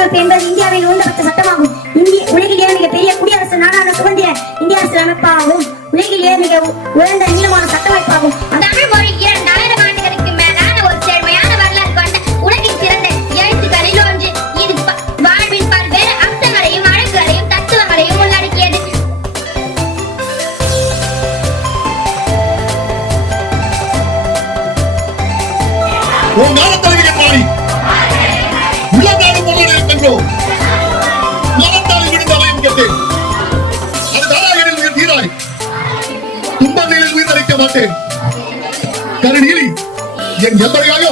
அரசியலமைப்பு என்பது இந்தியாவின் உயர்ந்தபட்ச சட்டமாகும். உலகிலேயே மிக பெரிய குடியரசு நாடான சுதந்திர இந்திய அரசியலமைப்பாகும். உலகிலேயே மிக உயர்ந்த நீளமான சட்டமைப்பாகும். தமிழ் மொழி 2000 ஆண்டுகளுக்கு மேலான ஒரு செழுமையான வரலாறு கொண்ட உலகின் சிறந்த எழுத்துக்களில் ஒன்று. இது வாழ்வின் பல்வேறு அம்சங்களையும் அழகுகளையும் தத்துவங்களையும் உள்ளடக்கியது. கருணீலி என் எல்லையாயோ